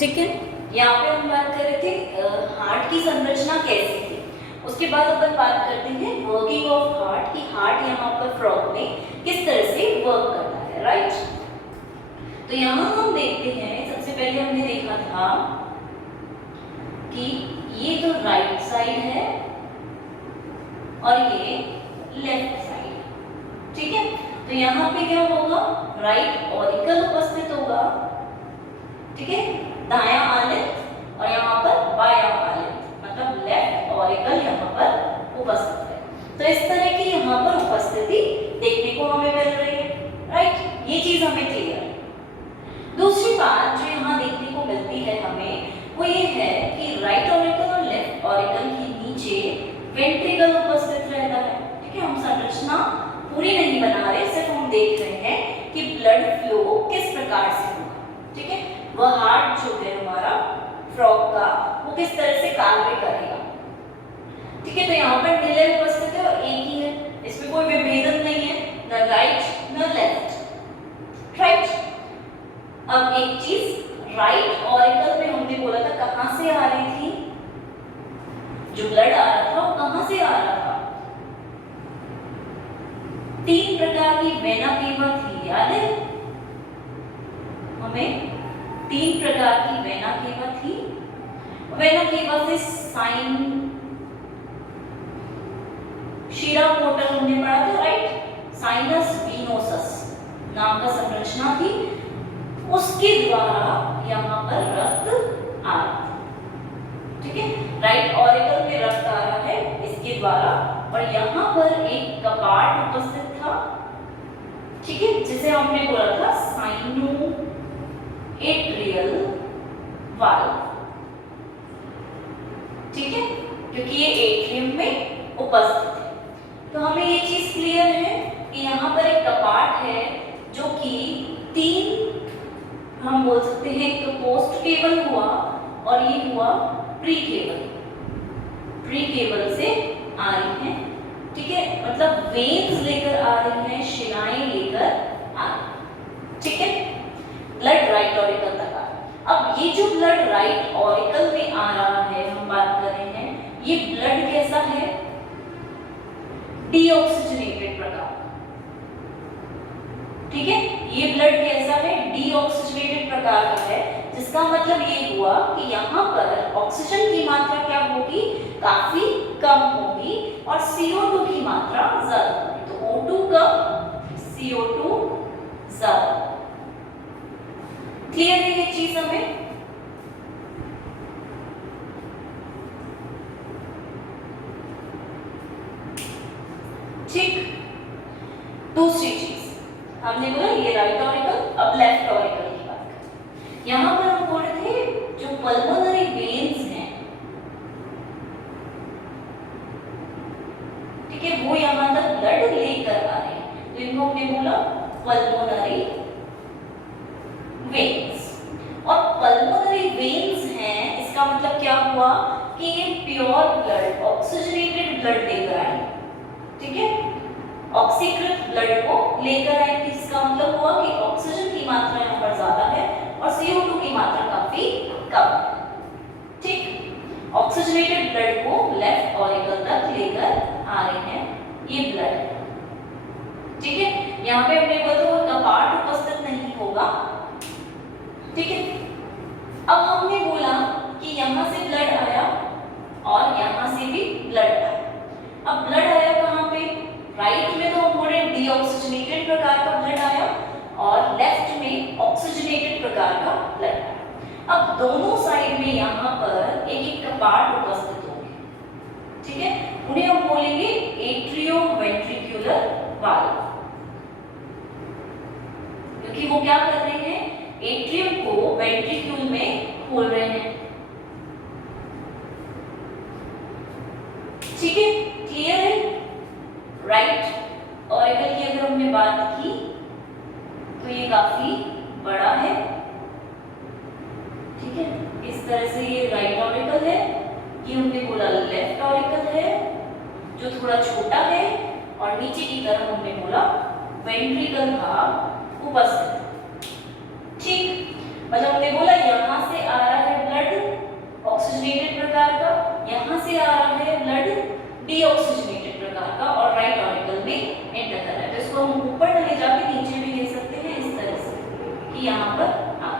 ठीक है। यहाँ पे हम बात कर रहे थे हार्ट की संरचना कैसी थी। उसके बाद अपन बात करते हैं वर्किंग ऑफ हार्ट की हार्ट यहाँ पर फ्रॉग में किस तरह से वर्क करता है, राइट। तो यहाँ हम देखते हैं सबसे पहले हमने देखा था कि ये तो राइट साइड है और ये लेफ्ट साइड है, ठीक है। तो यहाँ पे क्या होगा, राइट ऑरिकल उपस्थित होगा, ठीक है, दायां आलिंद और यहाँ पर बायां आलिंद, मतलब लेफ्ट ऑरिकल यहाँ पर उपस्थित है। तो इस तरह की यहाँ पर उपस्थिति देखने को हमें मिल रही है, राइट। ये चीज हमें क्लियर है। दूसरी बात जो यहाँ देखने को मिलती है हमें वो ये है कि राइट ऑरिकल और लेफ्ट ऑरिकल के नीचे वेंट्रिकल उपस्थित रहता है, ठीक है। हम संरचना पूरी नहीं बना रहे, सिर्फ हम देख रहे हैं कि ब्लड फ्लो किस प्रकार से होगा, ठीक है। वह हार्ट जो है हमारा फ्रॉग का वो किस तरह से कार्य करेगा, ठीक है। तो यहाँ पर निलय उपस्थित है और एक ही है, इसमें कोई विभेदन नहीं है, न राइट न लेफ्ट, राइट। अब एक चीज, राइट ऑरिकल में हमने बोला था कहां से आ रही थी, जो ब्लड आ रहा था वो कहां से आ रहा था, 3 प्रकार की वेना केवा थी, याद है हमें 3 प्रकार की वेना केवा थी। वेना केवा से साइन शिरा पोर्टल हमने पढ़ा था, राइट। साइनस विनोसस नाम का संरचना थी, उसके द्वारा यहाँ पर रक्त आ रहा था, ठीक है। राइट ऑरिकल में रक्त आ रहा है इसके द्वारा, और यहाँ पर एक कपाट उपस्थित था, ठीक है, जिसे हमने बोला था साइनो एट्रियल वाल्व, ठीक है, क्योंकि ये एट्रियम में उपस्थित है। तो हमें ये चीज क्लियर है कि यहाँ पर एक कपाट है जो कि 3 हम बोल सकते हैं, एक पोस्ट केबल हुआ और ये हुआ प्री केबल, प्री केबल से आ रही है, ठीक है, मतलब वेन्स लेकर आ रही हैं, शिराएं लेकर आ रही, ठीक है। ब्लड राइट ऑरिकल तक आ रहा। अब ये जो ब्लड राइट ऑरिकल में आ रहा है, हम बात कर रहे हैं, ये ब्लड कैसा है, डीऑक्सीजनेटेड प्रकार, ठीक है। ये ब्लड कैसा है, डीऑक्सीजनेटेड प्रकार का है, जिसका मतलब ये हुआ कि यहाँ पर ऑक्सीजन की मात्रा क्या होगी, काफी कम होगी और CO2 की मात्रा ज्यादा होगी। तो O2 कम, CO2 ज्यादा। क्लियर है ये चीज हमें। ठीक। दूसरी चीज हमने बोला ये राइट ऑरिकल, अब लेफ्ट ऑरिकल की बात करें। यहां पर हम बोल रहे थे जो पल्मोनरी वेन्स हैं, ठीक है, वो यहां तक ब्लड लेकर आ रहे हैं, तो इनको हमने बोला पल्मोनरी वेन्स। और पल्मोनरी वेन्स हैं, इसका मतलब क्या हुआ कि ये प्योर ब्लड, ऑक्सीजनेटेड ब्लड लेकर आए, ठीक है, ऑक्सीकृत ब्लड को लेकर आए, इसका मतलब हुआ कि ऑक्सीजन की मात्रा यहाँ पर ज्यादा है और CO2 की मात्रा काफी कम है, ठीक। ऑक्सीजनेटेड ब्लड को लेफ्ट ऑरिकल तक लेकर आ रहे हैं ये ब्लड, ठीक है। यहाँ पे हमने बोला तो कपाट उपस्थित नहीं होगा, ठीक है। अब हमने बोला कि यहाँ से ब्लड आया और यहाँ से भी ब्लड आया। अब ब्लड आया कहाँ पे, राइट में तो हम बोले डीऑक्सीजनेटेड प्रकार का ब्लड आया और लेफ्ट में ऑक्सीजनेटेड प्रकार का ब्लड आया। अब दोनों साइड में यहाँ पर एक एक कपाट उपस्थित होंगे, ठीक है, उन्हें हम बोलेंगे एट्रियोवेंट्रिकुलर वाल्व, क्योंकि वो क्या कर रहे हैं, एट्रियम को वेंट्रिक्यूल में खोल रहे हैं, ठीक है। क्लियर है। राइट ऑरिकल की अगर हमने बात की तो ये काफी बड़ा है, ठीक है, इस तरह से ये राइट ऑरिकल है, ये हमने बोला लेफ्ट ऑरिकल है जो थोड़ा छोटा है, और नीचे की तरफ हमने बोला वेंट्रिकल भाग उपस्थित, ठीक। मतलब हमने बोला यहाँ से आ रहा डीऑक्सीजनेटेड प्रकार का और राइट ऑरिकल में एंटर कर रहा है। तो इसको हम ऊपर न ले जाके नीचे भी ले सकते हैं इस तरह से कि यहाँ पर आ।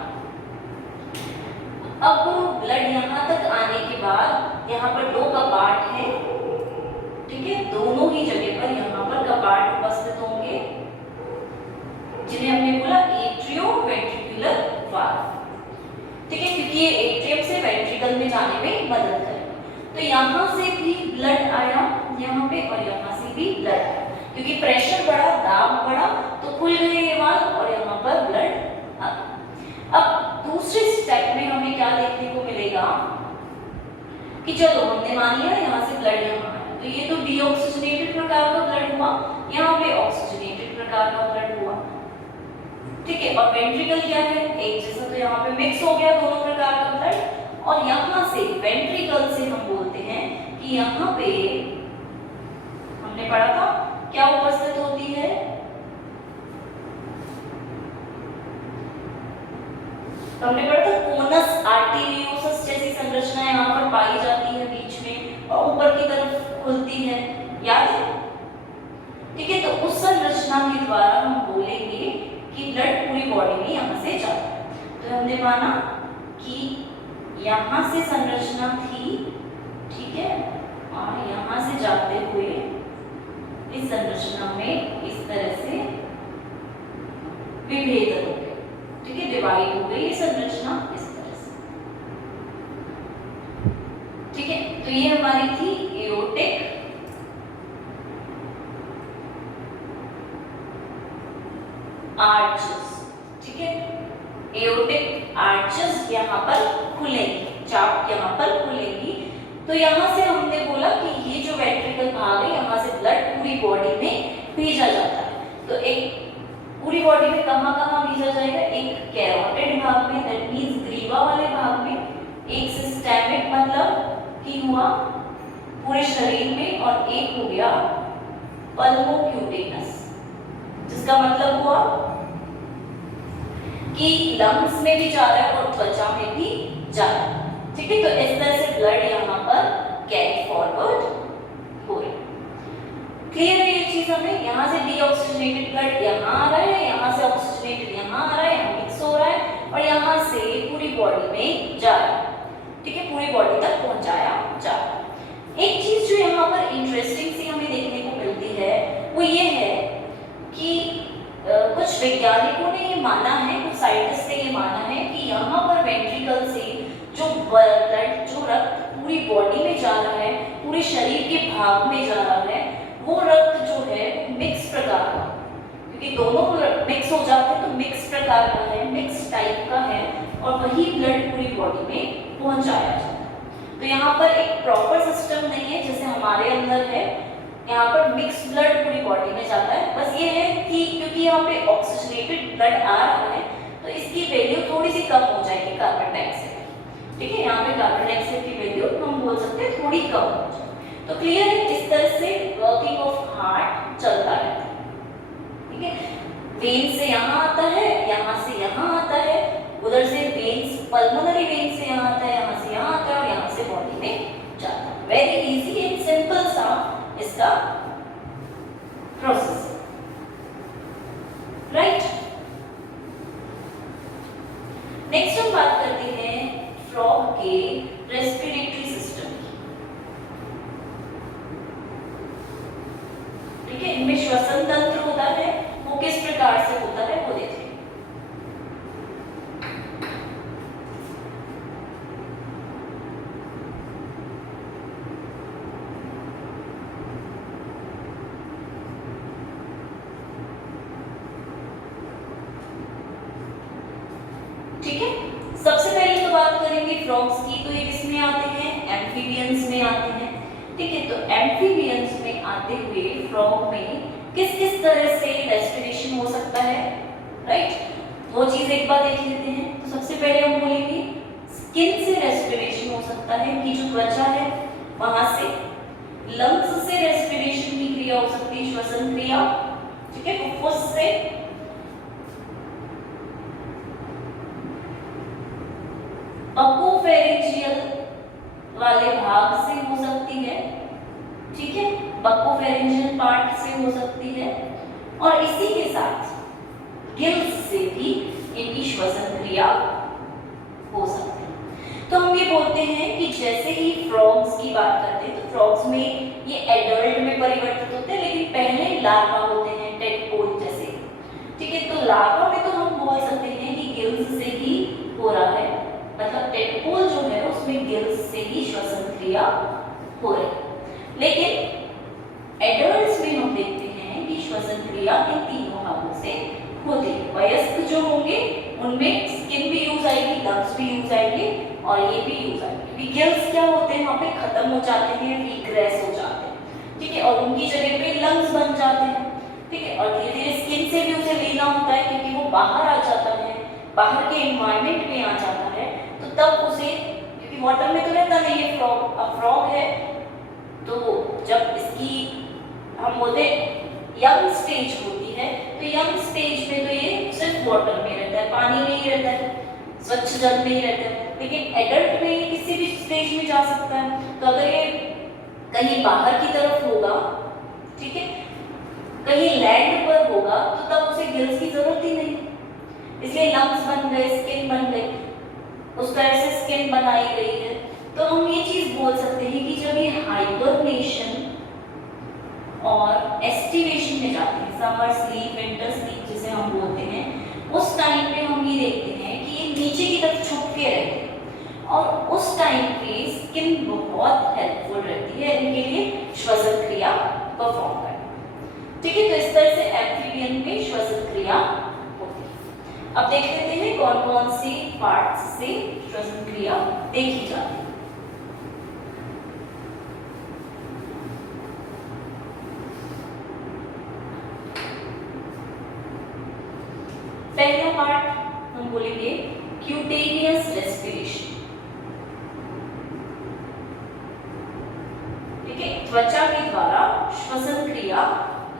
अब ब्लड यहाँ तक आने के बाद यहाँ पर दो कपाट है, ठीक है, दोनों ही जगह पर यहाँ पर कपाट उपस्थित होंगे जिन्हें हमने बोला एट्रियोवेंट्रिकुलर वाल्व, ठीक है, क्योंकि ये एट्रियम से वेंट्रिकल में जाने में मदद करेगा। तो यहाँ से भी ब्लड आया यहाँ पे और यहाँ से भी ब्लड आया, क्योंकि प्रेशर बढ़ा, दाब बढ़ा, तो खुल गए ये वाल्व और यहाँ पर ब्लड आ। अब दूसरे स्टेप में हमें क्या देखने को मिलेगा कि चलो हमने मान लिया यहाँ से ब्लड यहाँ आया, तो ये तो डीऑक्सीजनेटेड प्रकार का ब्लड हुआ, यहाँ पे ऑक्सीजनेटेड प्रकार का ब्लड हुआ, ठीक है। और वेंट्रिकल क्या है, एक जैसा, तो यहाँ पे मिक्स हो गया दोनों प्रकार का ब्लड। और यहाँ से वेंट्रिकल से हम बोलते हैं कि यहाँ पे हमने पढ़ा था क्या उपस्थित होती है, तो हमने पढ़ा था कोनस आर्टेरियोसस जैसी संरचना यहाँ पर पाई जाती है बीच में और ऊपर की तरफ खुलती है, याद है, ठीक है। तो उस संरचना के द्वारा हम बोलेंगे कि ब्लड पूरी बॉडी में यहाँ से जाता है। तो हमने माना कि यहाँ से संरचना थी, ठीक है, और यहाँ से जाते हुए इस संरचना में इस तरह से विभेदन हो गया, ठीक है, डिवाइड हो गई ये संरचना इस तरह से, ठीक है। तो ये हमारी थी एओर्टिक आर्चेस, ठीक है, एओर्टिक आर्चेस यहाँ पर खुलेंगी, चाप यहाँ पर खुलेंगी। तो यहाँ से हमने बोला कि ये जो वेंट्रिकल भाग है यहाँ से ब्लड पूरी बॉडी में भेजा जाता है। तो एक पूरी बॉडी में कहाँ-कहाँ भेजा जाएगा, एक कैरोटिड भाग में, दैट मींस ग्रीवा वाले भाग में, एक सिस्टेमिक मतलब कि हुआ पूरे शरीर में, और एक हो गया पल्मोक्यूटेनस जिसका मतलब हुआ कि लंग्स में भी जा रहा है और त्वचा में भी जा रहा है, ठीक है। तो इस तरह से ब्लड यहाँ पर कैरी फॉरवर्ड हो रहा है। क्लियर है ये चीज हमें, यहाँ से डीऑक्सीजनेटेड ब्लड यहाँ आ रहा है, यहाँ से ऑक्सीजनेटेड यहाँ आ रहा है, यहाँ मिक्स हो रहा है और यहाँ से पूरी बॉडी में जा रहा है, ठीक है, पूरी बॉडी तक पहुंचाया जा रहा है। एक चीज जो यहाँ पर इंटरेस्टिंग सी हमें देखने को मिलती है वो ये है कि कुछ वैज्ञानिकों ने ये माना है, कुछ साइंटिस्ट ने ये माना है कि यहाँ पर वेंट्रिकल से जो ब्लड, जो रक्त पूरी बॉडी में जा रहा है, पूरे शरीर के भाग में जा रहा है, वो रक्त जो है मिक्स प्रकार का, क्योंकि दोनों मिक्स हो जाते हैं तो मिक्स प्रकार का है, मिक्स टाइप का है, और वही ब्लड पूरी बॉडी में पहुंचाया जाता है। तो यहाँ पर एक प्रॉपर सिस्टम नहीं है जैसे हमारे अंदर है, यहाँ पर मिक्स ब्लड पूरी बॉडी में जाता है। बस ये है कि क्योंकि यहाँ पे ऑक्सीजनेटेड ब्लड आ रहा है तो इसकी वैल्यू थोड़ी सी कम हो जाएगी कार्बन डाइऑक्साइड, ठीक है, यहाँ पे कार्बन डाइऑक्साइड की वैल्यू हम बोल सकते हैं थोड़ी कम हो जाए। तो क्लियर है, इस तरह से वर्किंग ऑफ हार्ट चलता रहता है, ठीक है। वेन से यहाँ आता है, यहाँ से यहाँ आता है, उधर से वेन्स, पल्मोनरी वेन से यहाँ आता है, यहाँ से यहाँ आता है और यहाँ से बॉडी में जाता है। वेरी इजी एंड सिंपल सा इसका प्रोसेस, राइट। नेक्स्ट हम बात करते हैं फ्रॉग के रेस्पिरेटरी सिस्टम की, ठीक है। इनमें श्वसन तंत्र होता है, वो किस प्रकार से होता है वो देखते हैं। ठीक है, सबसे पहले तो बात करेंगे फ्रॉग्स की। तो ये किसमें आते हैं, एम्फीबियंस में आते हैं, ठीक है। तो एम्फीबियंस में आते हुए फ्रॉग में किस किस तरह से रेस्पिरेशन हो सकता है, राइट, वो चीज एक बार देख लेते हैं। तो सबसे पहले हम बोलेंगे स्किन से रेस्पिरेशन हो सकता है कि जो त्वचा है वहां से, लंग्स से रेस्पिरेशन की क्रिया हो सकती है, श्वसन क्रिया, ठीक है, फुफ्फुस से, अपोफेरिंजियल वाले भाग से हो सकती है, ठीक है, बक्कोफेरेंजियल पार्ट से हो सकती है, और इसी के साथ गिल्स से भी इनकी श्वसन क्रिया हो सकती है। तो हम ये बोलते हैं कि जैसे ही फ्रॉग्स की बात करते हैं तो फ्रॉग्स में ये एडल्ट में परिवर्तित होते हैं, लेकिन पहले लार्वा होते हैं टेडपोल जैसे। ठीक है, तो लार्वा में तो हम बोल सकते हैं कि गिल्स से ही हो रहा है, मतलब टेडपोल जो है उसमें गिल्स से ही श्वसन क्रिया हो रही है। लेकिन एडल्ट्स में हम देखते हैं कि श्वसन क्रिया इन तीनों भागों से होती है। वयस्क जो होंगे उनमें स्किन भी यूज आएगी, लंग्स भी यूज आएंगे और ये भी यूज आएंगे। गिल्स क्या होते हैं, वहाँ पे खत्म हो जाते हैं, रिग्रेस हो जाते हैं, ठीक है, और उनकी जगह पे लंग्स बन जाते हैं। ठीक है, और धीरे धीरे स्किन से भी उसे लेना होता है क्योंकि वो बाहर आ जाता है, बाहर के एनवायरनमेंट में आ जाता है, तो तब उसे, क्योंकि वाटर में तो रहता नहीं है फ्रॉग, अब फ्रॉग है तो जब इसकी हम बोलते यंग स्टेज होती है, तो यंग स्टेज में तो ये सिर्फ वाटर में रहता है, पानी में ही रहता है, स्वच्छ जल में ही रहता है। लेकिन एडल्ट में ये किसी भी स्टेज में जा सकता है। तो अगर ये कहीं बाहर की तरफ होगा, ठीक है, कहीं लैंड पर होगा, तो तब उसे गिल्स की जरूरत ही नहीं, इसलिए लंग्स बन गए, स्किन बन गई, उस तरह से स्किन बनाई गई है। तो हम ये चीज बोल सकते हैं कि जब ये हाइबरनेशन और एस्टिवेशन में जाते हैं, समर स्लीप, विंटर स्लीप जिसे हम बोलते हैं, उस टाइम पे हम ये देखते हैं कि ये नीचे की तरफ छुप के रहते हैं, और उस टाइम पे स्किन बहुत हेल्पफुल रहती है इनके लिए श्वसन क्रिया परफॉर्म करने। ठीक है, तो इस तरह से एम्फीबियन में श्वसन क्रिया होती है। अब देख लेते हैं कौन कौन सी पार्ट्स से श्वसन क्रिया देखी जाती है। पहला पार्ट हम बोलेंगे क्यूटेनियस रेस्पिरेशन। ठीक है, त्वचा के द्वारा श्वसन क्रिया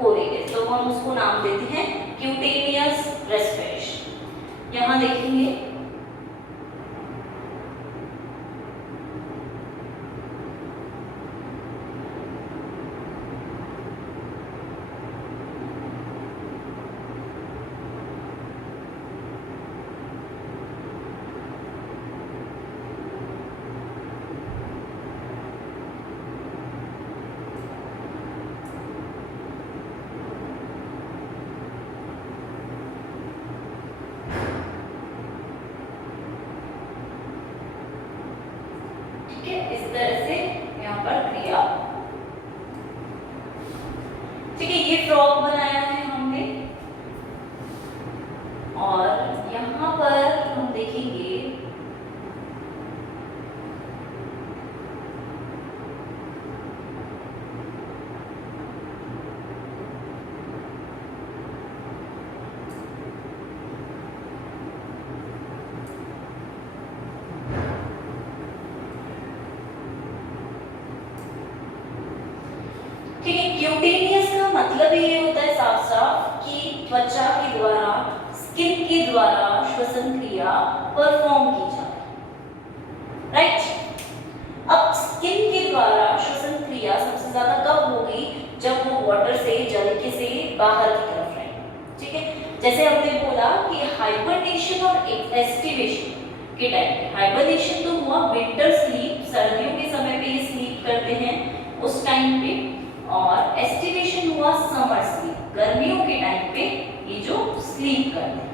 हो रही है, तो हम उसको नाम देते हैं क्यूटेनियस रेस्पिरेशन। यहां देखेंगे इस तरह से यहाँ पर क्रिया। ठीक है, ये फ्रॉग बनाया है हमने, और यहाँ पर हम देखेंगे क्यूटेनियस का मतलब ये होता है साफ साफ कि त्वचा के द्वारा, स्किन के द्वारा श्वसन क्रिया परफॉर्म की जाए। राइट, अब स्किन के द्वारा श्वसन क्रिया सबसे ज्यादा कब होगी, जब वो वाटर से, जल के से बाहर की तरफ रहे। ठीक है, जैसे हमने बोला कि हाइबरनेशन और एस्टिवेशन के टाइम पे, हाइबरनेशन तो हुआ विंटर स्लीप, सर्दियों के समय पे ये स्लीप करते हैं उस टाइम पे, और एस्टिवेशन हुआ समर स्लीप, गर्मियों के टाइम पे ये जो स्लीप करते हैं।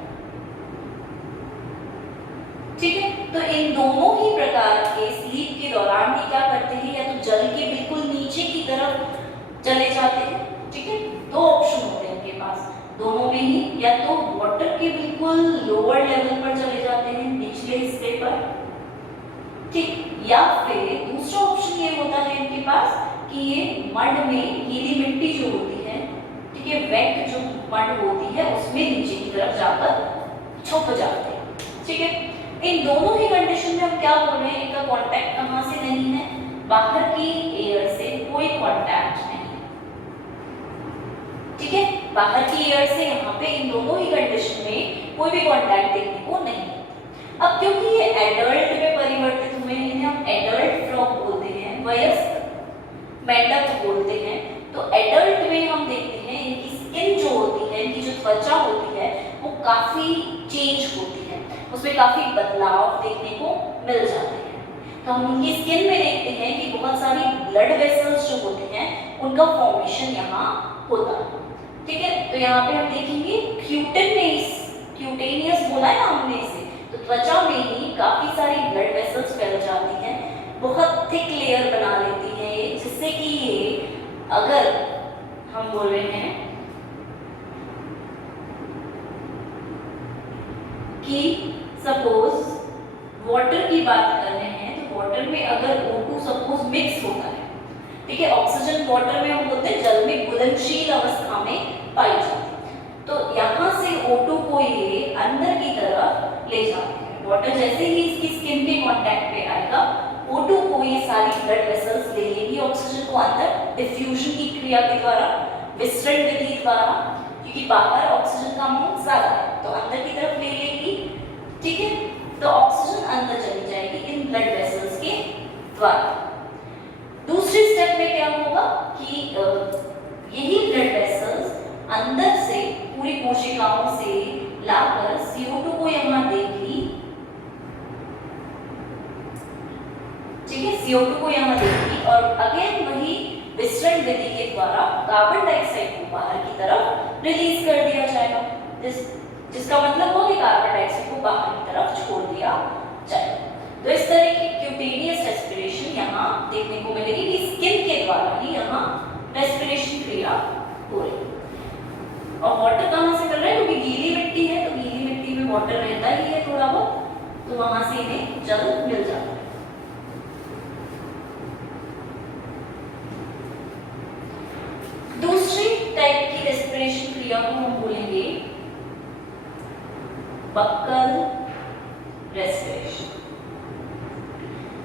ठीक है, तो इन दोनों ही प्रकार के स्लीप के दौरान ये क्या करते हैं, या तो जल के बिल्कुल नीचे की तरफ चले जाते हैं। ठीक है, दो ऑप्शन होते हैं उनके पास दोनों में ही, या तो वाटर के बिल्कुल लोअर लेवल पर चले जाते हैं, निचले हिस्से पर। ठीक, या फिर दूसरा ऑप्शन ये होता है इनके पास कि ये मड में, गीली मिट्टी जो होती है, ठीक है, वेट जो मड होती है उसमें नीचे की तरफ जाकर छुप जाते हैं। ठीक है, इन दोनों ही कंडीशन में हम क्या बोल रहे हैं, इनका कांटेक्ट कहां से नहीं है, बाहर की एयर से कोई कांटेक्ट नहीं है। ठीक है, बाहर की एयर से यहाँ पे इन दोनों ही कंडीशन में कोई भी कांटेक्ट देखने को नहीं है। अब क्योंकि ये एडल्ट में परिवर्तित हुए हैं, इन्हें हम एडल्ट फ्रॉग बोलते हैं, वयस्क मेंढक बोलते हैं। तो एडल्ट में हम देखते हैं इनकी स्किन जो होती है, इनकी जो त्वचा होती है वो काफी चेंज होती है, उसमें काफी बदलाव देखने को मिल जाते हैं। तो हम उनकी स्किन में देखते हैं कि बहुत सारी ब्लड वेसल्स जो होते हैं उनका फॉर्मेशन यहाँ होता है। ठीक है, तो यहाँ पे हम देखेंगे क्यूटेनियस बोला है ना हमने इसे, तो त्वचा में ही काफी सारी ब्लड वेसल्स फैल जाती हैं, बहुत थिक लेयर बना लेती है ये, जिससे कि ये अगर हम बोल रहे हैं कि सपोज वाटर की बात कर रहे हैं, तो वाटर में अगर O2 सपोज मिक्स होता है, ठीक है, ऑक्सीजन वाटर में हम बोलते हैं जल में घुलनशील अवस्था में पाई जाती है, तो यहाँ से O2 को ये अंदर की तरफ ले जाते हैं। वाटर जैसे ही इसकी स्किन के कांटेक्ट पे आएगा, O2 को ये सारी ब्लड वेसल्स ले लेगी ऑक्सीजन को अंदर डिफ्यूजन की क्रिया के द्वारा, विसरण विधि द्वारा, क्योंकि बाहर ऑक्सीजन का अमाउंट ज्यादा है तो अंदर की तरफ ले लेगी। ठीक है, तो ऑक्सीजन अंदर चली जाएगी इन ब्लड वेसल्स के द्वारा। दूसरे स्टेप में क्या होगा कि यही ब्लड वेसल्स अंदर से पूरी कोशिकाओं से लाकर CO2 को यहाँ देगी। ठीक है, CO2 को यहाँ देगी और अगेन वही विसरण विधि के द्वारा कार्बन डाइऑक्साइड को बाहर की तरफ रिलीज कर दिया जाएगा, जिसका मतलब हो कि कार्बन डाइऑक्साइड को बाहर की तरफ छोड़ दिया जाएगा। तो इस तरह की क्यूटेनियस रेस्पिरेशन यहाँ देखने को मिलेगी कि स्किन के द्वारा ही यहाँ रेस्पिरेशन क्रिया हो रही है। और वाटर कहाँ से कर रहे हैं, क्योंकि गीली मिट्टी है, तो गीली मिट्टी में वाटर रहता ही है थोड़ा बहुत, तो वहां से इन्हें जल मिल जाता है। दूसरी टाइप की रेस्पिरेशन क्रिया को हम बोलेंगे बक्कल रेस्पिरेशन।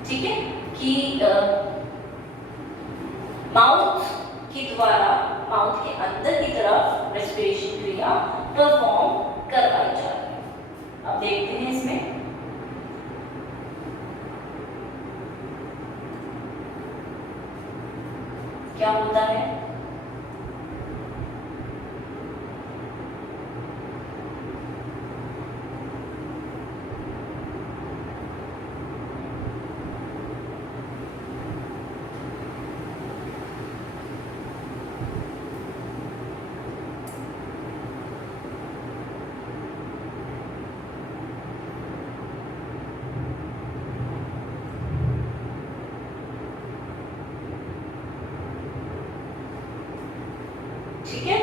ठीक है, कि माउथ के द्वारा माउथ के अंदर की तरफ रेस्पिरेशन क्रिया परफॉर्म करवाई जा रही है। अब देखते हैं इसमें क्या होता है। ठीक है,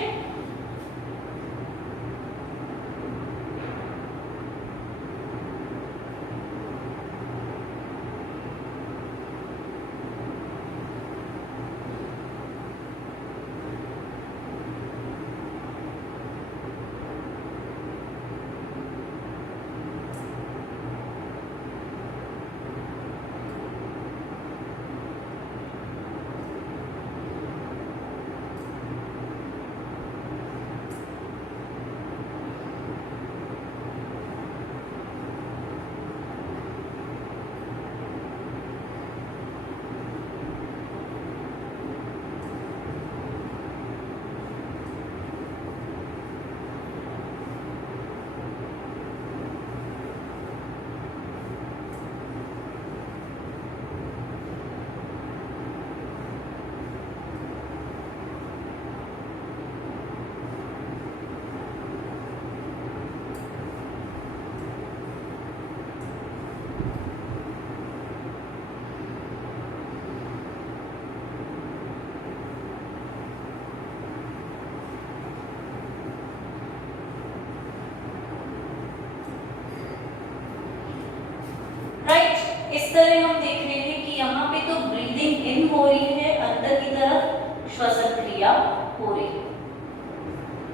इस तरह हम देख रहे हैं कि यहाँ पे तो ब्रीदिंग इन हो रही है, अंदर की तरफ श्वसन क्रिया हो रही है।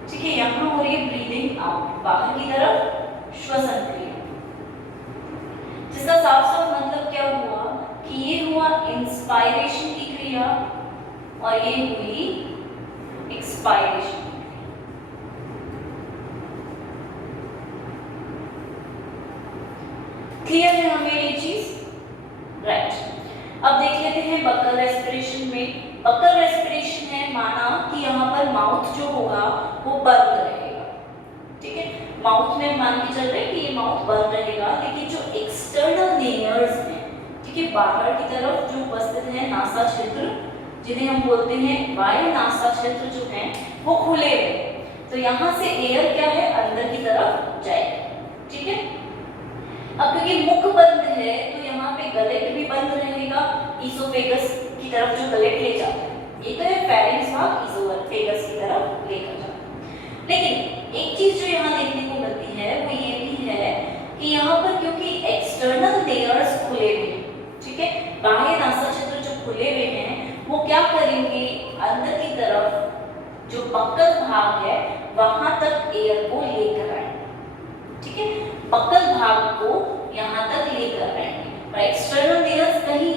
ठीक है, यहाँ हो रही है ब्रीदिंग आउट, बाहर की तरफ श्वसन क्रिया, जिसका साफ साफ मतलब क्या हुआ कि ये हुआ इंस्पायरेशन की क्रिया और ये हुई एक्सपायरेशन। क्लियर है हमें ये चीज? राइट। अब देख लेते हैं बकल रेस्पिरेशन में। बकल रेस्पिरेशन है, माना कि यहाँ पर माउथ जो होगा वो बंद रहेगा, ठीक है। माउथ में मान के चल रहे हैं कि ये माउथ बंद रहेगा, लेकिन जो एक्सटर्नल लेयर्स हैं, ठीक है, बाहर की तरफ जो उपस्थित है नासा क्षेत्र, जिन्हें हम बोलते हैं वायु नासा क्षेत्र जो है वो खुले हुए। तो यहाँ से एयर क्या है, अंदर की तरफ जाएगा, ठीक है। अब क्योंकि मुख बंद है तो यहाँ पे गलेट भी बंद रहेगा, ईसोफेगस की तरफ जो गलेट ले जाता है, ये तो है फेरिंक्स भाग ईसोफेगस की तरफ लेकर जाता है। लेकिन एक चीज जो यहाँ देखने को मिलती है वो ये भी है कि यहाँ पर क्योंकि एक्सटर्नल लेयर्स खुले हुए हैं, ठीक है, बाह्य नासा क्षेत्र जो खुले हुए हैं वो क्या करेंगे, अंदर की तरफ जो बक्कल भाग है वहां तक एयर को लेकर आएंगे, ठीक है, बक्कल भाग को यहाँ तक लेकर आएंगे और एक्सटर्नल लेयर्स कहीं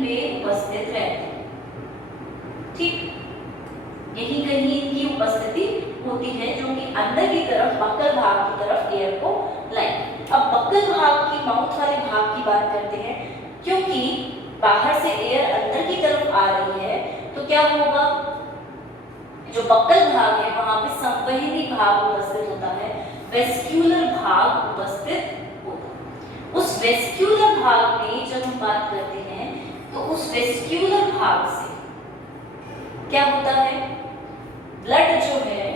पे उपस्थित रहते हैं, ठीक, यही कहीं इनकी उपस्थिति होती है जो कि अंदर की तरफ बक्कल भाग की तरफ एयर को लाएंगे। अब बक्कल भाग की माउथ वाले भाग की बात करते हैं, क्योंकि बाहर से एयर अंदर की तरफ आ रही है तो क्या होगा, जो बक्कल भाग है वहां पे संवहनी भाग उपस्थित होता है, वेस्क्यूलर भाग उपस्थित होता है। उस वेस्क्यूलर भाग में जब हम बात करते हैं तो उस वेस्क्यूलर भाग से क्या होता है, ब्लड जो है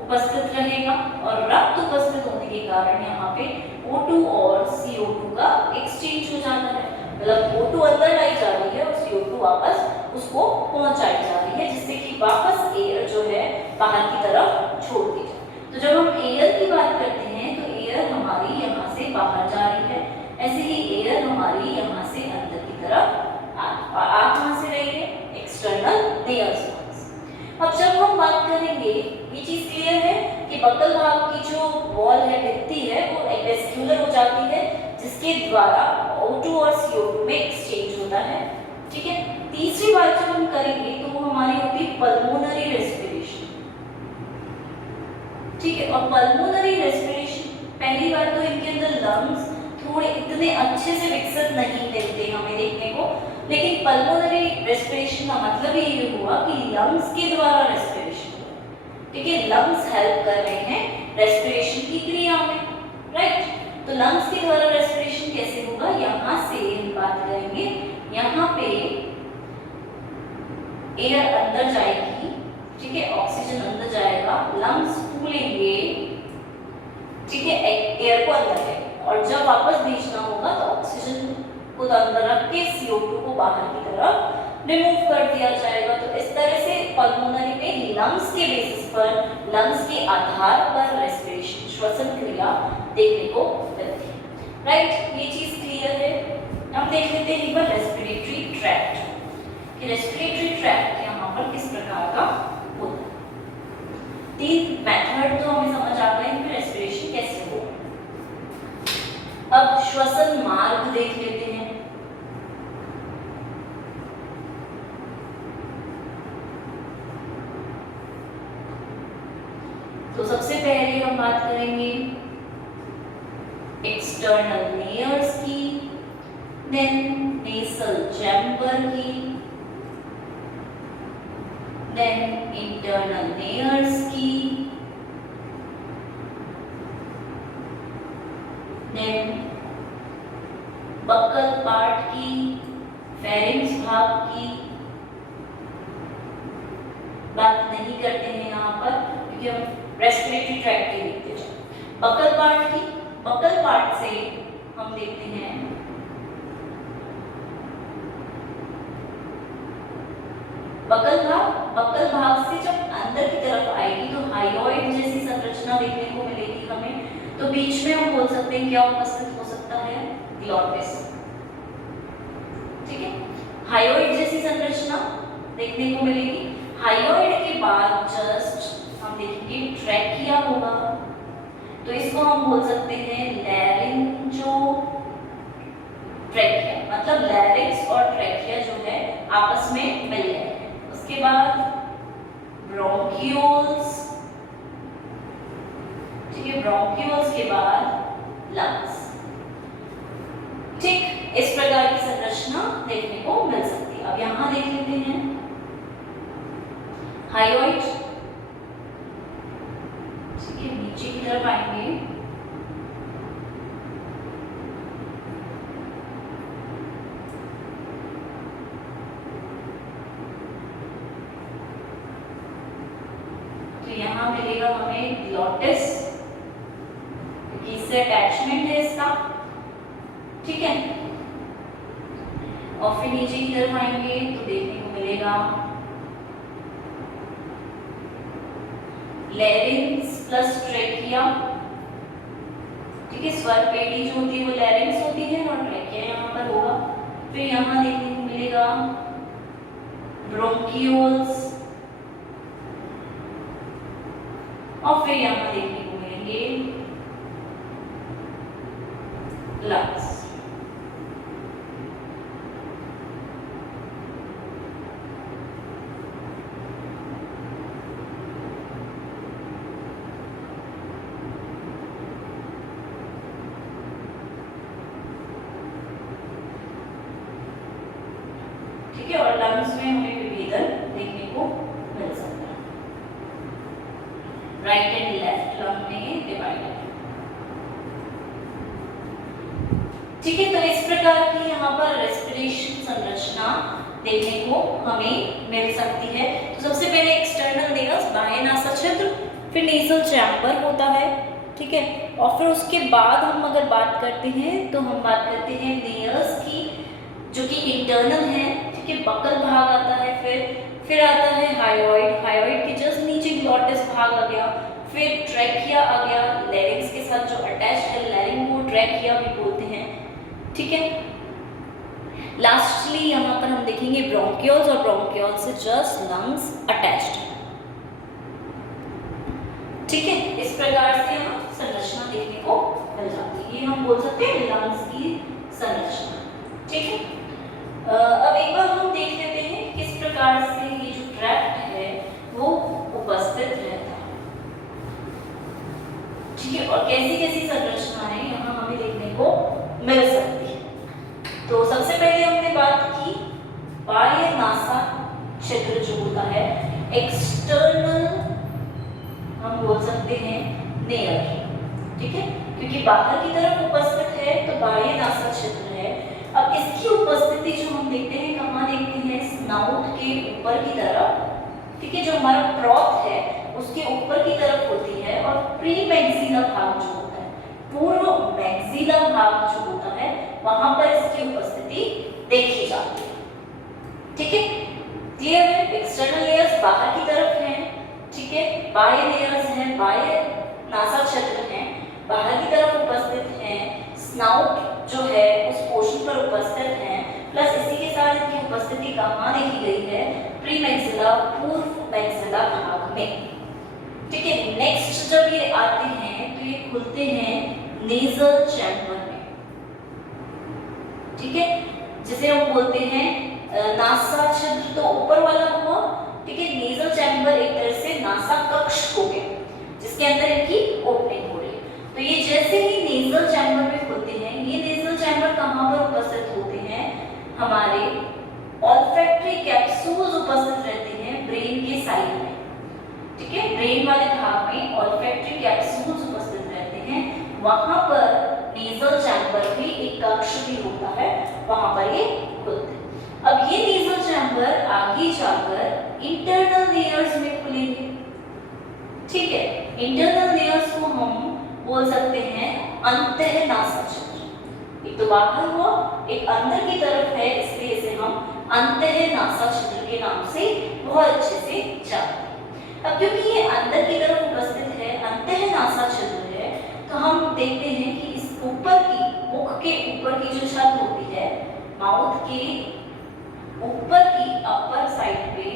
उपस्थित रहेगा और रक्त उपस्थित होने के कारण यहाँ पे O2 और CO2 का एक्सचेंज हो जाता है, मतलब O2 अंदर लाई जा रही है और CO2 वापस उसको पहुंचाई जा रही है, जिससे कि वापस एयर जो है बाहर की तरफ छोड़ दी जाए। तो जब हम एयर की बात करते हैं तो एयर हमारी यहाँ से बाहर जा रही है, ऐसे ही एयर हमारी यहाँ से अंदर की तरफ आ कहाँ से रही है, एक्सटर्नल लेयर्स। अब जब हम बात करेंगे, ये चीज क्लियर है कि बक्कल भाग की जो वॉल है, भित्ति है, वो वेस्क्यूलर हो जाती है, जिसके द्वारा O2 और CO2 में एक्सचेंज होता है, ठीक है। तीसरी बात जब हम करेंगे तो वो हमारी होती है पल्मोनरी रेस्पिरेशन, ठीक है। और पल्मोनरी रेस्पिरेशन, पहली बात तो इनके अंदर लंग्स थोड़े इतने अच्छे से विकसित नहीं मिलते हमें देखने को, लेकिन पल्मोनरी रेस्पिरेशन का मतलब ये हुआ कि लंग्स के द्वारा रेस्पिरेशन, ठीक है, लंग्स हेल्प कर रहे हैं रेस्पिरेशन की क्रिया में, राइट। तो लंग्स के द्वारा रेस्पिरेशन कैसे होगा, यहाँ से हम बात करेंगे, यहाँ पे एयर अंदर जाएगी, ठीक है, ऑक्सीजन अंदर जाएगा, लंग्स फूलेंगे, ठीक है, एयर को अंदर है, और जब वापस भेजना होगा तो ऑक्सीजन को अंदर रख के CO2 को बाहर की तरफ रिमूव कर दिया जाएगा। तो इस तरह से पल्मोनरी में लंग्स के बेसिस पर, लंग्स के आधार पर रेस्पिरेशन, श्वसन क्रिया देखने को मिलती है, राइट। ये चीज क्लियर है। हम देख लेते हैं एक बार रेस्पिरेटरी ट्रैक्ट, रेस्पिरेटरी ट्रैक्ट यहाँ पर किस प्रकार का होता है। तीन मेथड तो हमें समझ आ गए कि रेस्पिरेशन कैसे होगा। अब श्वसन मार्ग देख लेते हैं। तो सबसे पहले हम बात करेंगे एक्सटर्नल लेयर्स की, देन नेसल चैम्बर की, देन इंटरनल लेयर्स की, देन बक्कल पार्ट की, फेरिंक्स भाग की बात नहीं करते हैं यहाँ पर, क्योंकि हम रेस्पिरेटरी ट्रैक्ट की देखते हैं। बक्कल पार्ट की, बक्कल पार्ट से हम देखते हैं बक्कल भाग से जब अंदर की तरफ आएगी तो हाइयोइड जैसी संरचना देखने को मिलेगी हमें। तो बीच में हम बोल सकते हैं क्या उपस्थित हो सकता है, ग्लॉटिस, ठीक है, हाइयोइड जैसी संरचना देखने को मिलेगी। हाइयोइड के बाद जस्ट हम देखेंगे ट्रैकिया होगा, तो इसको हम बोल सकते हैं लैरिंजो ट्रैकिया, मतलब लैरिंक्स और ट्रैकिया जो है आपस में मिल गए। उसके बाद ब्रोंकियोल्स, ठीक है, ब्रोंकियोल्स के बाद लंग्स, ठीक। इस प्रकार की संरचना देखने को मिल सकती है। अब यहाँ देख लेते हैं हायोइड, ठीक है, नीचे की तरफ आएंगे। तो यहाँ मिलेगा हमें ग्लॉटिस, क्योंकि इससे अटैचमेंट है इसका, ठीक है। और फिर नीचे की तरफ आएंगे तो देखने को मिलेगा लैरिंक्स प्लस ट्रेकिया, ठीक है। स्वर पेटी जो होती है वो लैरिंक्स होती है और ट्रेकिया यहाँ पर होगा। फिर यहाँ देखने को मिलेगा ब्रोंकियोल्स, और फिर यहाँ देखने को मिलेंगे लंग्स। ठीक है, और लंग्स में हमें विभेदन देखने को मिल सकता है, राइट एंड लेफ्ट लंग में डिवाइडेड। ठीक है, तो इस प्रकार की यहाँ पर रेस्पिरेशन संरचना देखने को हमें मिल सकती है। तो सबसे पहले एक्सटर्नल लेयर्स, बाह्य नासा छिद्र, फिर नेजल चैम्बर होता है, ठीक है। और फिर उसके बाद हम अगर बात करते हैं तो हम बात करते हैं लेयर्स की, जो कि इंटरनल है, ठीक है। बकल भाग आता है, फिर आता है हायोइड, हायोइड के जस्ट नीचे ग्लॉटिस भाग आ गया, फिर ट्रैकिया आ गया, लैरिंक्स के साथ जो अटैच्ड है, लैरिंग को ट्रैकिया भी बोलते हैं, ठीक है। लास्टली यहाँ पर हम देखेंगे ब्रोंकियोल्स, और ब्रोंकियोल्स से जस्ट लंग्स अटैच्ड, ठीक है। इस प्रकार से हम संरचना देखने को मिल जाती है, ये हम बोल सकते हैं लंग्स की संरचना, ठीक है। अब एक बार हम देख लेते हैं किस प्रकार से ये जो ट्रैक्ट है वो उपस्थित रहता है, ठीक है, और कैसी कैसी संरचनाएं यहाँ हमें देखने को मिल सकती है। तो सबसे पहले हमने बात की बाह्य नासा छिद्र जो होता है, एक्सटर्नल हम बोल सकते हैं नेयर, ठीक है, क्योंकि बाहर की तरफ उपस्थित है तो बाह्य नासा छिद्र है। अब इसकी उपस्थिति जो हम देखते हैं कहाँ देखते हैं, स्नाउट के ऊपर की तरफ, ठीक है, जो हमारा ब्रॉथ है उसके ऊपर की तरफ होती है, और प्री मैक्सिला भाग जो होता है, पूर्व मैक्सिला भाग जो होता है, वहां पर इसकी उपस्थिति देखी जाती है, ठीक है। क्लियर है, एक्सटर्नल लेयर्स बाहर की तरफ हैं, ठीक है, बाह्य लेयर्स हैं, बाह्य नासा छिद्र हैं, बाहर की तरफ उपस्थित हैं, स्नाउट जो है उस पोर्शन पर उपस्थित हैं, प्लस इसी के साथ इनकी उपस्थिति कहाँ देखी गई है, प्री मैक्सिला, पूर्व मैक्सिला भाग में, ठीक है। नेक्स्ट जब ये आते हैं तो ये खुलते हैं नेजल चैम्बर में, ठीक है, जिसे हम बोलते हैं नासा छिद्र तो ऊपर वाला हुआ, ठीक है। नेजल चैम्बर एक तरह से नासा कक्ष हो गया जिसके अंदर इनकी ओपनिंग हो रही है। तो ये जैसे ही नेजल चैम्बर में खुलते हैं, ये नेजल चैम्बर कहाँ पर उपस्थित होते हैं, हमारे ऑल्फैक्टरी कैप्सूल्स उपस्थित रहते हैं ब्रेन के साइड में, ठीक है, ब्रेन वाले भाग में ऑल्फैक्टरी कैप्सूल्स उपस्थित रहते हैं, वहां पर नेजल चैम्बर भी एक कक्ष भी होता है, वहां पर ये खुलते हैं। अब ये नेजल चैम्बर आगे जाकर इंटरनल लेयर्स में खुलेंगे, ठीक है। इंटरनल लेयर्स को हम बोल सकते हैं अंतः नासा छिद्र, एक तो बाहर हुआ, एक अंदर की तरफ है, इसलिए इसे हम अंतः नासा छिद्र के नाम से बहुत अच्छे से जानते हैं। अब क्योंकि ये अंदर की तरफ उपस्थित है, अंतः नासा छिद्र है, तो हम देखते हैं कि इस ऊपर की, मुख के ऊपर की जो छत होती है, माउथ के ऊपर की अपर साइड पे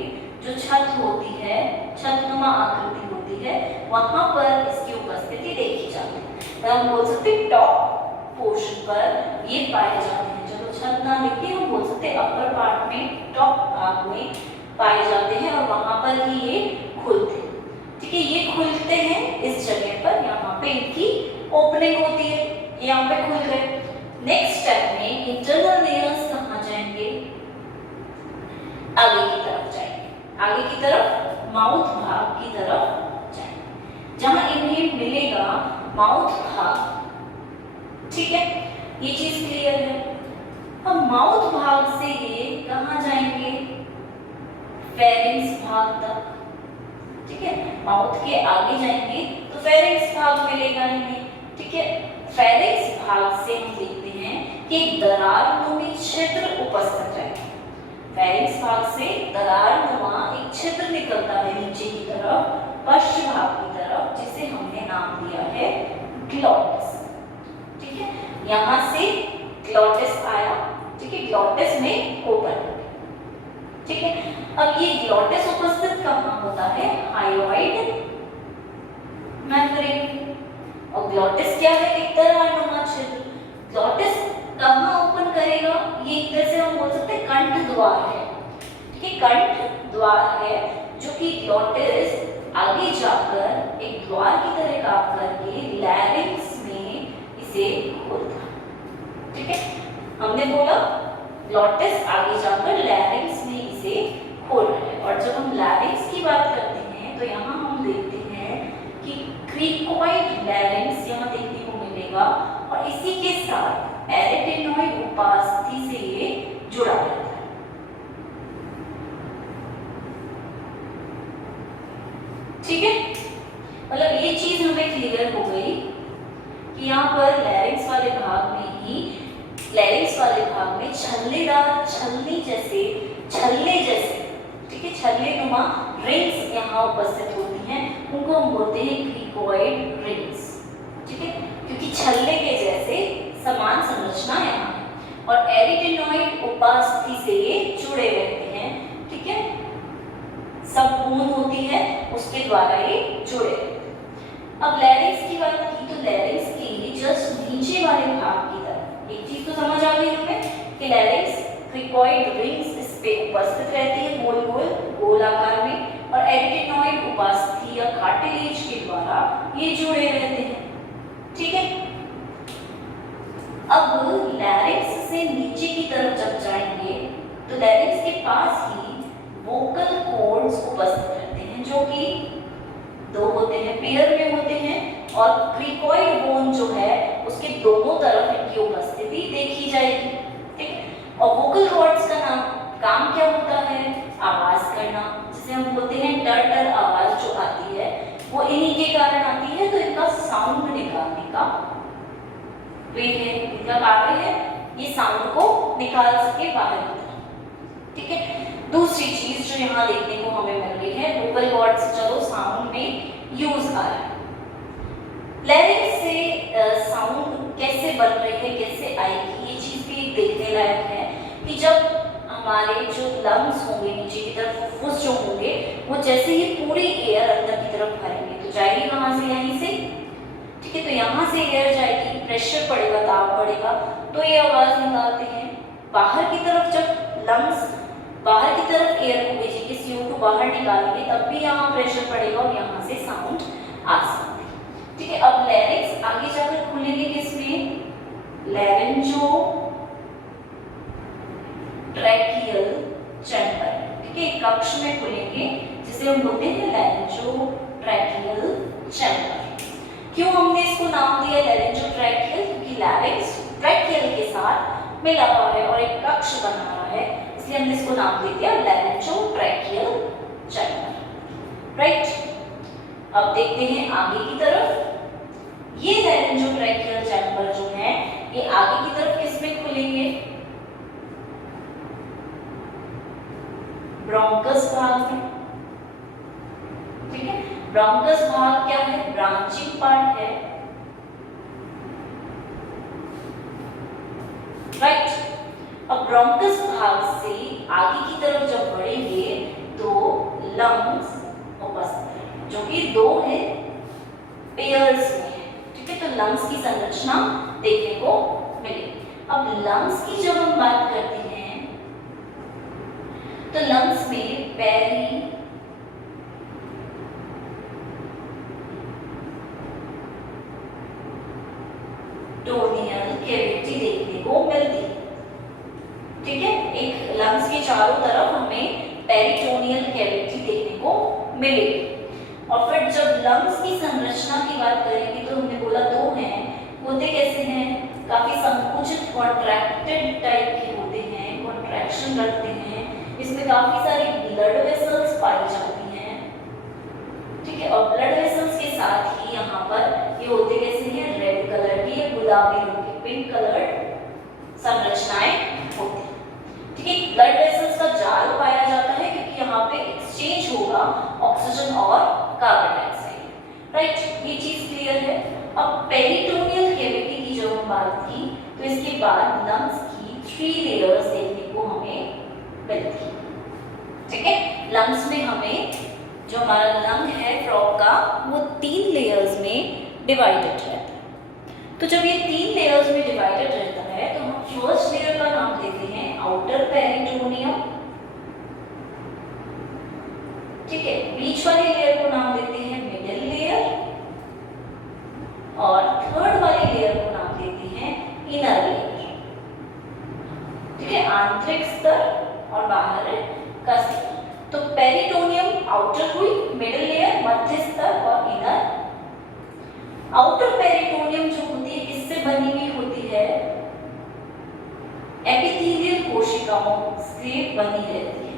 जो छत होती है, छतनुमा आकृति होती है, वहां पर इसकी उपस्थिति देखी जाती है। तो हम बोल सकते हैं टॉप पोर्शन पर ये पाए जाते हैं, चलो छत ना लिखते हम बोल सकते हैं अपर पार्ट में, टॉप भाग में पाए जाते हैं, और वहां पर ही ये खुलते हैं, ठीक है। ये खुलते हैं इस जगह पर, यहाँ पे इनकी ओपनिंग होती है, यहाँ पे खुल गए। नेक्स्ट स्टेप में इंटरनल आगे की तरफ माउथ भाग की तरफ जाएंगे, जहां इन्हें मिलेगा माउथ भाग। ठीक है, ये चीज क्लियर है। अब माउथ भाग से ये कहां जाएंगे, फेरिंक्स भाग तक। ठीक है, माउथ के आगे जाएंगे तो फेरिंक्स भाग मिलेगा इन्हें। ठीक है, फेरिंक्स भाग से हम देखते हैं कि दरारनुमा क्षेत्र उपस्थित है। फेरिंक्स भाग से दरारनुमा एक क्षेत्र निकलता है नीचे की तरफ, पश्च भाग की तरफ, जिसे हमने नाम दिया है ग्लॉटिस। ठीक है, यहां से ग्लॉटिस आया। ठीक है, ग्लॉटिस में ओपन। ठीक है, अब ये ग्लॉटिस उपस्थित कहां होता है, हायोइड मेम्ब्रेन। और ग्लॉटिस क्या है, एक दरारनुमा क्षेत्र। ग्लॉटिस कहां ओपन करेगा, ये एक तरह से हम बोल सकते हैं कंठ द्वार है। ठीक है, कंठ द्वार है जो कि ग्लॉटिस आगे जाकर एक द्वार की तरह काम करके लैरिंक्स में इसे खोलता है। ठीक है, हमने बोला ग्लॉटिस आगे जाकर लैरिंक्स में इसे खोल रहा है। और जब हम लैरिंक्स की बात करते हैं तो यहाँ हम देखते हैं कि क्रिकोइड लैरिंक्स यहाँ देखने को मिलेगा, और इसी के साथ एरिटेनॉइड उपास्थि से ये जुड़ा रहता है। ठीक है, मतलब ये चीज हमें क्लियर हो गई कि यहाँ पर लैरिंक्स वाले भाग में ही, लैरिंक्स वाले भाग में छल्लेदार छलनी जैसे, छल्ले जैसे, ठीक है, छल्लेनुमा रिंग्स यहाँ उपस्थित होती हैं, उनको हम बोलते हैं क्रिकोइड रिंग्स। ठीक है, क्योंकि छल्ले के जैसे समान संरचना यहाँ है, और एरिटेनॉइड उपास्थि से ये जुड़े रहते हैं। ठीक है, सब बूंद होती है उसके द्वारा ये जुड़े रहते हैं। अब लैरिंक्स की बात की तो लैरिंक्स के लिए जस्ट नीचे वाले भाग की तरफ एक चीज तो समझ आ गई हमें कि लैरिंक्स क्रिकोइड रिंग्स इस पे उपस्थित रहती है गोल गोल गोल आकार में, और एरिटेनॉइड उपास्थि या कार्टिलेज के द्वारा ये जुड़े रहते हैं। ठीक है, अब लैरिंक्स से नीचे की तरफ जब जाएंगे तो लैरिंक्स के पास ही वोकल कॉर्ड्स उपस्थित रहते हैं, जो कि दो होते हैं, पेयर में होते हैं, और क्रिकोइड बोन जो है उसके दोनों तरफ इनकी उपस्थिति देखी जाएगी। ठीक है, और वोकल कॉर्ड्स का काम क्या होता है, आवाज करना, जिसे हम बोलते हैं टर टर आवाज जो आती है वो इन्हीं के कारण आती है। तो इनका साउंड निकालने का वे है, इनका कार्य है ये साउंड को निकाल सके बाहर की तरफ। ठीक है, दूसरी चीज जो यहाँ देखने को हमें मिल रही है, वोकल कॉर्ड्स चलो साउंड में यूज आ रहा है। लैरिंक्स से साउंड कैसे बन रही है, कैसे आएगी, ये चीज भी देखने लायक है कि जब हमारे जो लंग्स होंगे नीचे की तरफ, फुफ्फुस जो होंगे, वो जैसे ही पूरी एयर अंदर की तरफ भरेंगे तो जाएगी कहाँ से, यहीं से। ठीक है, तो यहाँ से एयर जाएगी, प्रेशर पड़ेगा, दाब पड़ेगा, तो ये आवाज निकालते हैं। बाहर की तरफ जब लंग्स बाहर की तरफ एयर को भेजेंगे, CO2 बाहर निकालेंगे, तब भी यहाँ प्रेशर पड़ेगा और यहाँ से साउंड आ सकती है। ठीक है, अब लैरिंक्स आगे जाकर खुलेंगे किसमें, लैरेंजो ट्रैकियल चैम्बर। ठीक है, कक्ष में खुलेंगे जिसे हम बोलते हैं लैरेंजो ट्रैकियल चैम्बर। क्यों हमने इसको नाम दिया लैरेंजो ट्रैकियल, क्योंकि लैरिंक्स ट्रैकियल के साथ मिला हुआ है और एक कक्ष बना रहा है, इसलिए हमने इसको नाम दे दिया लैरेंजो ट्रैकियल चैम्बर। राइट, अब देखते हैं आगे की तरफ। ये लैरेंजो ट्रैकियल चैम्बर जो है ये आगे की तरफ किसमें खुलेंगे, ब्रोंकस भाग में। ठीक है, ब्रोंकस भाग क्या है, ब्रांचिंग पार्ट है। राइट, अब ब्रोंकस भाग से आगे की तरफ जब बढ़ेंगे तो लंग्स उपस्थित है, जो कि दो है, पेयर्स में है। ठीक है, तो लंग्स की संरचना देखने को मिलेगी। अब लंग्स की जब हम बात करते हैं तो लंग्स में पेरी टोनियल कैविटी देखने को मिलती है। ठीक है, एक लंग्स के चारों तरफ हमें पेरिटोनियल कैविटी मिलेगी। और फिर जब लंग्स की संरचना की बात करेंगे तो हमने बोला दो हैं, होते कैसे हैं, काफी संकुचित कॉन्ट्रैक्टेड टाइप के होते हैं, कॉन्ट्रैक्शन रखते हैं, इसमें काफी सारी ब्लड वेसल्स पाई जाती हैं, ठीक है। और ब्लड वेसल्स के साथ ही यहाँ पर ये होते कैसे हैं, रेड कलर की या गुलाबी रंग की, पिंक कलर संरचनाएं होती हैं, ठीक है। ब्लड वेसल्स का जाल पाया जाता है क्योंकि यहाँ पे एक्सचेंज होगा ऑक्सीजन और कार्बन डाइऑक्साइड, राइट, ये चीज क्लियर है। अब पेरिटोनियल कैविटी की जब हम बात की तो इसके बाद लंग्स की 3 लेयर्स देखने को हमें मिलती है, ठीक है। लंग्स में हमें जो हमारा लंग है फ्रॉग का वो 3 लेयर्स में डिवाइडेड रहता है। तो जब ये 3 लेयर्स में डिवाइडेड रहता है तो हम फर्स्ट लेयर का नाम देते हैं आउटर पेरिटोनियम, ठीक है। बीच वाली लेयर को नाम देते हैं मिडिल लेयर और थर्ड वाली लेयर को नाम देते हैं इनर लेयर, ठीक है, आंतरिक स्तर और बाहर का स्तर। तो पेरिटोनियम आउटर हुई, मिडिल लेयर, मध्य स्तर और इनर। आउटर पेरिटोनियम जो होती है किससे बनी हुई होती है, एपिथेलियल कोशिकाओं से बनी रहती है,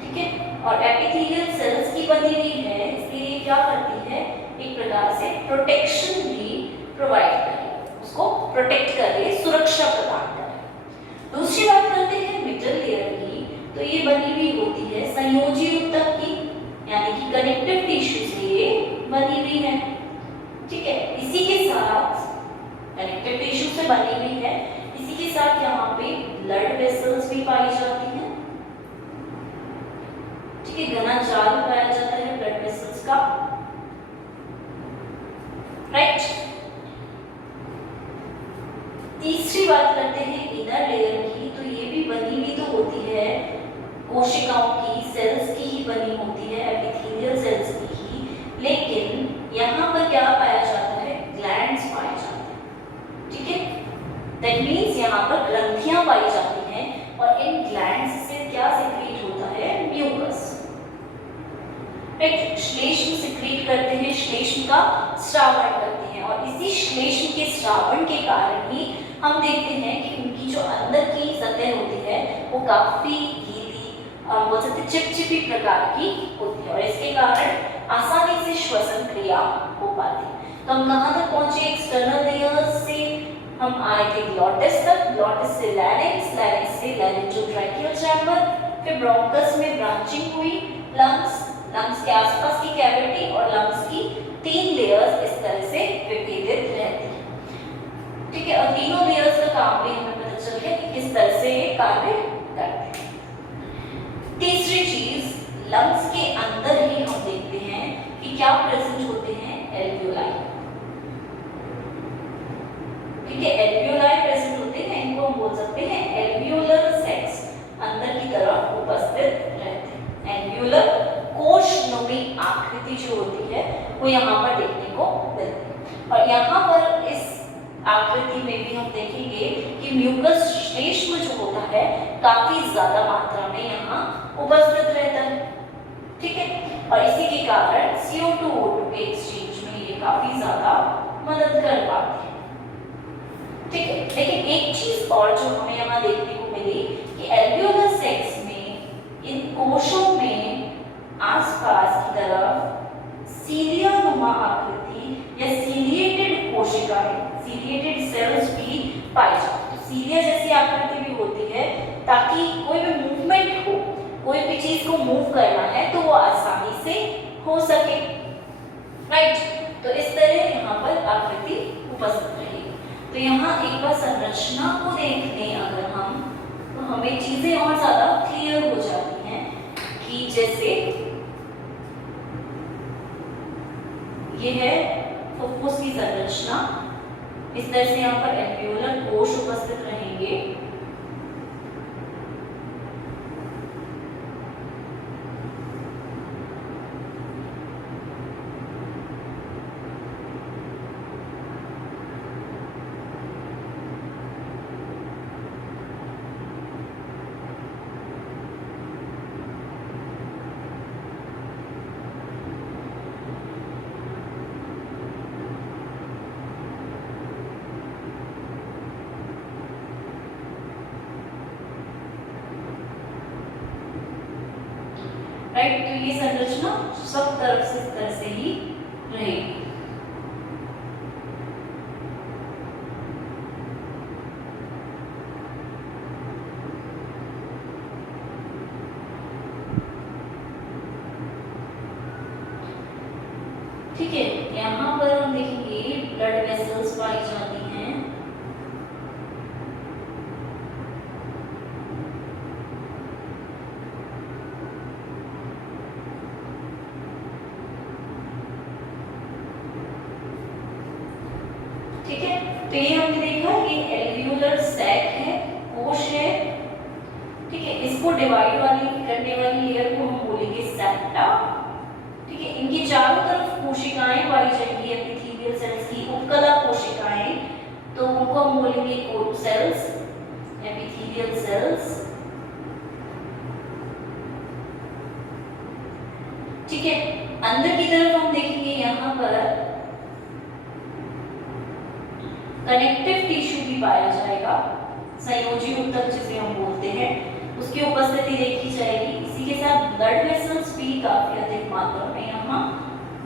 ठीक है। और एपिथेलियल सेल्स की बनी हुई है, इसलिए क्या करती है, एक प्रकार से प्रोटेक्शन भी प्रोवाइड करे, उसको प्रोटेक्ट करे, सुरक्षा प्रदान करे। दूसरी बात करते हैं मिडिल लेयर की, तो ये बनी हुई होती है संयोजी ऊतक की, यानी कि कनेक्टिव टिश्यू से बनी हुई है, ठीक है। इसी के साथ कनेक्टिव टिश्यू से बनी हुई है, इसी के साथ यहाँ पे ब्लड वेसल्स भी पाई जाती हैं, ठीक है, घना जाल पाया जाता है ब्लड वेसल्स का, राइट। तीसरी बात करते हैं इनर लेयर की, तो ये भी बनी हुई तो होती है कोशिकाओं की, सेल्स की ही बनी होती है, एपिथेलियल सेल्स की ही, लेकिन यहाँ पर क्या पाया जाता है, ग्लैंड्स पाए जाते हैं, ठीक है। दैट मीन्स यहाँ पर ग्रंथियां पाई जाती हैं और इन ग्लैंड्स से क्या सिक्रीट होता है, म्यूकस, राइट। श्लेष्म सिक्रीट करते हैं, श्लेष्म का स्रावण करते हैं और इसी श्लेष्म के स्रावण के कारण ही हम देखते हैं कि उनकी जो अंदर की सतह होती है वो काफी गीली, बोल सकते चिपचिपी प्रकार की होती है और इसके कारण आसानी से श्वसन क्रिया हो पाती है। तो हम कहाँ तक पहुंचे, एक्सटर्नल लेयर्स से हम आए थे ग्लॉटिस तक, ग्लॉटिस से लैरिंक्स, लैरिंक्स से लैरिंजोट्रैकियल चैम्बर, फिर ब्रोंकस में ब्रांचिंग हुई, लंग्स, लंग्स के आसपास की कैविटी और लंग्स की 3 लेयर्स इस तरह से विभेदित रहती हैं, ठीक है। और तीनों लेयर्स का काम भी हमें पता चल गया कि किस तरह से ये कार्य करते हैं। तीसरी चीज, लंग्स के अंदर ही हम देखते हैं कि क्या प्रेजेंट होते हैं, एल्वियोलाई, ठीक है, एल्वियोलाई प्रेजेंट होते हैं, इनको हम बोल सकते हैं एल्वियोलर सेक्स, अंदर की तरफ उपस्थित रहते हैं। एल्वियोलर कोशनुमी आकृति जो होती है वो यहाँ पर देखने को मिलती है और यहाँ पर इस आकृति में भी हम देखेंगे कि म्यूकस श्लेष्म जो होता है काफी ज्यादा मात्रा में यहाँ उपस्थित रहता है, ठीक है। और इसी के कारण CO2 O2 के एक्सचेंज में ये काफी ज्यादा मदद कर पाती है, ठीक है। लेकिन एक चीज और जो हमें यहाँ देखने को मिली कि एल्वियोलर सेक्स में इन कोशों में आसपास की तरफ सीलिया नुमा आकृति या सीलिएटेड कोशिकाएं, सीलिएटेड सेल्स भी पाई जाती हैं। सीलिया जैसी आकृति भी होती है ताकि कोई भी मूवमेंट हो, कोई भी चीज को मूव करना है तो वो आसानी से हो सके, राइट। तो इस तरह यहाँ पर आकृति उपस्थित रहेगी। तो यहाँ एक बार संरचना को देख लें अगर हम, तो हमें चीजें और ज्यादा क्लियर हो जाती हैं कि जैसे ये है फुफ्फुस की संरचना, इस तरह से यहाँ पर एल्वियोलर कोश उपस्थित रहेंगे, राइट। तो ये संरचना सब तरफ से इस तरह से ही रहेगी। ठीक है, यहाँ पर हम देखेंगे ब्लड वेसल्स पाई जाती हैं। ठीक है, तो ये हमने देखा ये एल्वियोलर सैक है, कोश है। ठीक है, इसको डिवाइड करने वाली लेयर को हम बोलेंगे सेप्टा। ठीक है, इनकी चारों तरफ कोशिकाएं पाई जाएंगी एपिथेलियल सेल्स की, उपकला कोशिकाएं, तो उनको हम बोलेंगे कोट सेल्स, एपिथेलियल सेल्स। ठीक है, अंदर की तरफ हम देखेंगे यहाँ पर कनेक्टिव टिश्यू भी पाया जाएगा, संयोजी ऊतक जिसे हम बोलते हैं, उसकी उपस्थिति देखी जाएगी। इसी के साथ ब्लड वेसल्स भी काफी अधिक मात्रा में यहाँ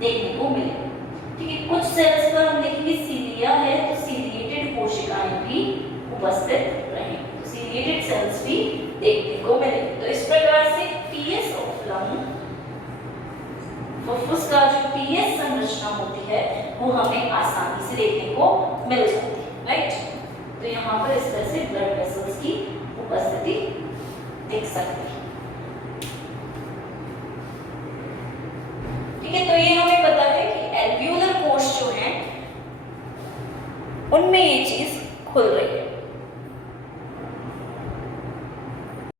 देखने को मिले। ठीक है, कुछ सेल्स पर हम देखेंगे सीलिया है, तो सीलिएटेड कोशिकाएं भी उपस्थित रहेंगी, तो सीलिएटेड सेल्स भी देखने को मिले। तो इस प्रकार से पीएस ऑफ लंग, फुफ्फुस का जो पीएस संरचना होती है वो हमें आसानी से देखने को मिल जाती है, राइट। तो यहाँ पर इस तरह से ब्लड वेसल्स की उपस्थिति देख सकते हैं। ठीक है, तो ये हमें पता है कि एल्वियोलर कोश जो है उनमें ये चीज खुल रही है।